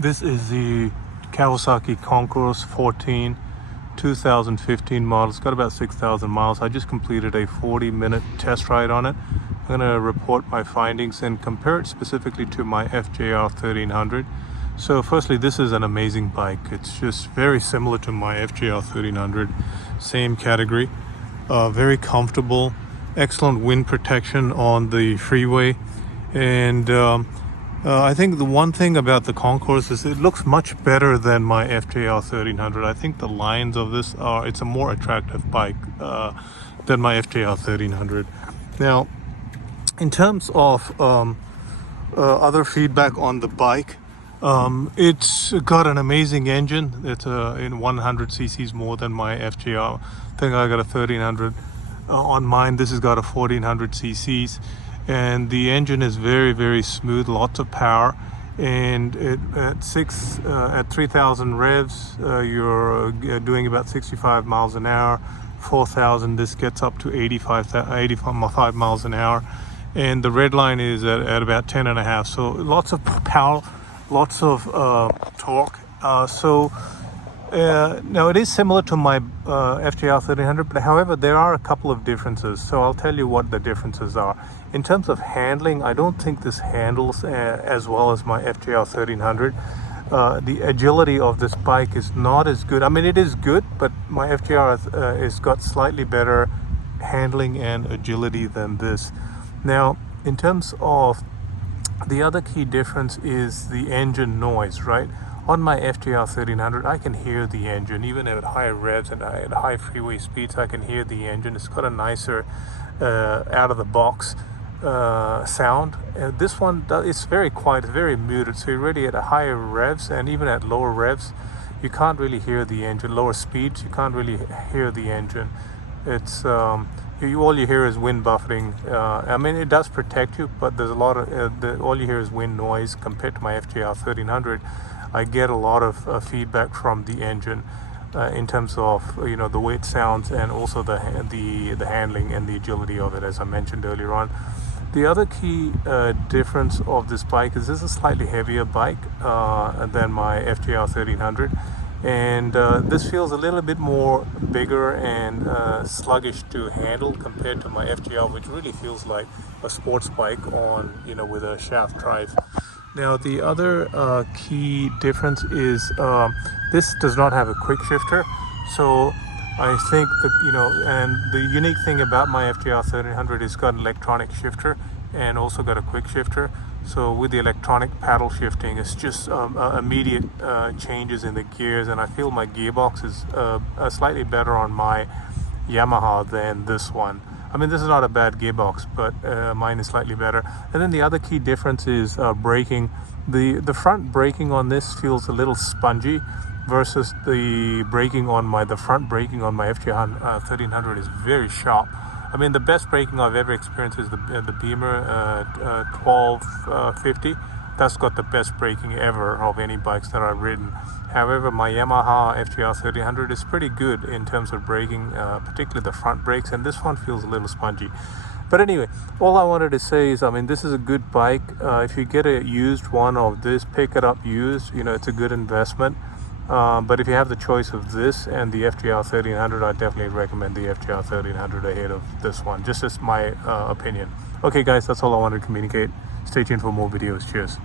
This is the Kawasaki Concours 14 2015 model. It's got about 6,000 miles. I just completed a 40-minute test ride on it. I'm going to report my findings and compare it specifically to my FJR1300. So firstly, this is an amazing bike. It's just very similar to my FJR1300, same category. Very comfortable, excellent wind protection on the freeway, and I think the one thing about the Concours is it looks much better than my FJR1300. I think the lines of this it's a more attractive bike than my FJR1300. Now, in terms of other feedback on the bike, it's got an amazing engine. It's in 100 cc's more than my FJR. I think I got a 1300 on mine. This has got a 1400 cc's. And the engine is very smooth, lots of power, and at 3,000 revs you're doing about 65 miles an hour. 4,000, this gets up to 85 miles an hour, and the red line is at about 10.5. So lots of power, lots of torque. Now it is similar to my FJR1300, but however there are a couple of differences. So I'll tell you what the differences are. In terms of handling, I don't think this handles as well as my FJR1300. The agility of this bike is not as good. I mean, it is good, but my FJR has got slightly better handling and agility than this. Now, in terms of the other key difference is the engine noise, right? On my FJR1300, I can hear the engine. Even at high revs and at high freeway speeds, I can hear the engine. It's got a nicer out-of-the-box sound. This one, it's very quiet, very muted. So you're really at a higher revs, and even at lower revs, you can't really hear the engine. Lower speeds, you can't really hear the engine. It's all you hear is wind buffeting. I mean, it does protect you, but there's a lot of all you hear is wind noise. Compared to my FJR1300, I get a lot of feedback from the engine in terms of the way it sounds, and also the handling and the agility of it, as I mentioned earlier on. The other key difference of this bike is this is a slightly heavier bike than my FJR1300, and this feels a little bit more bigger and sluggish to handle compared to my FJR, which really feels like a sports bike on with a shaft drive. Now, the other key difference is this does not have a quick shifter. So I think that, and the unique thing about my FJR1300 is got an electronic shifter and also got a quick shifter. So with the electronic paddle shifting, it's just immediate changes in the gears, and I feel my gearbox is slightly better on my Yamaha than this one. I mean, this is not a bad gearbox, but mine is slightly better. And then the other key difference is braking. The front braking on this feels a little spongy versus the front braking on my FJR1300 is very sharp. I mean, the best braking I've ever experienced is the Beamer 1250. That's got the best braking ever of any bikes that I've ridden. However, my Yamaha FJR1300 is pretty good in terms of braking, particularly the front brakes, and this one feels a little spongy. But anyway, all I wanted to say is, I mean, this is a good bike. If you get a used one of this, pick it up used. It's a good investment. But if you have the choice of this and the FJR1300, I definitely recommend the FJR1300 ahead of this one. Just as my opinion. Okay, guys, that's all I wanted to communicate. Stay tuned for more videos. Cheers.